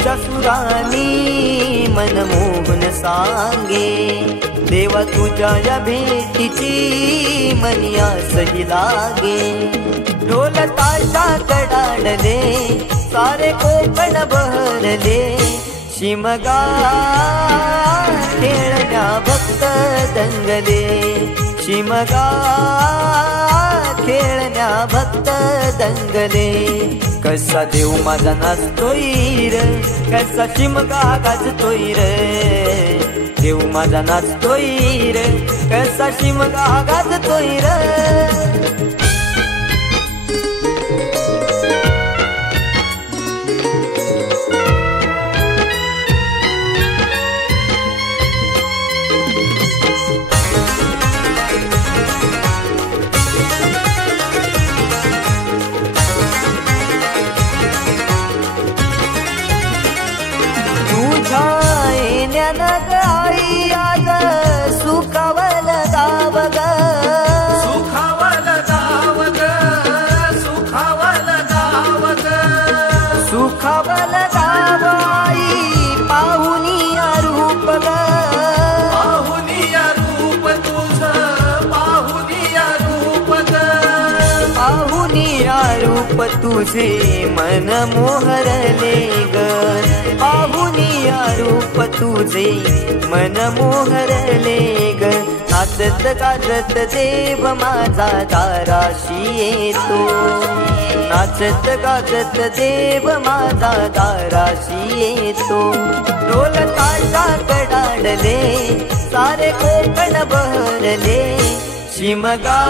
तुझ्या सुरानी मनमोहन सांगे, देवा तुझ्या या भेटीची मनी आसही लागे। ढोल ताशा कडाडले सारे कोकण बहरले, शिमगा खेळण्या भक्त दंगले, शिमगा खेळण्या भक्त दंगले। कसा देव माझा नाचतोय र, कसा शिमगा गाजतोय र, देव माझा नाचतोय र, कसा शिमगा गाजतोय र। आई आज सुखावल गाव ग, सुखावल गाव ग, सुखावल गाव ग, सुखावल गाव आई पाहुनिया रूप ग, पाहुनिया रूप तुझं, पाहुनिया रूप ग, पाहुनिया रूप तुझे मन मोहरले ग, पाहुनिया रूप तुझे मन मोहरले ग। नाचत गाजत देव माझा दाराशी येतो, नाचत गाजत देव माझा दाराशी येतो। ढोल ताशा कडाडले सारे कोकण बहरले, शिमगा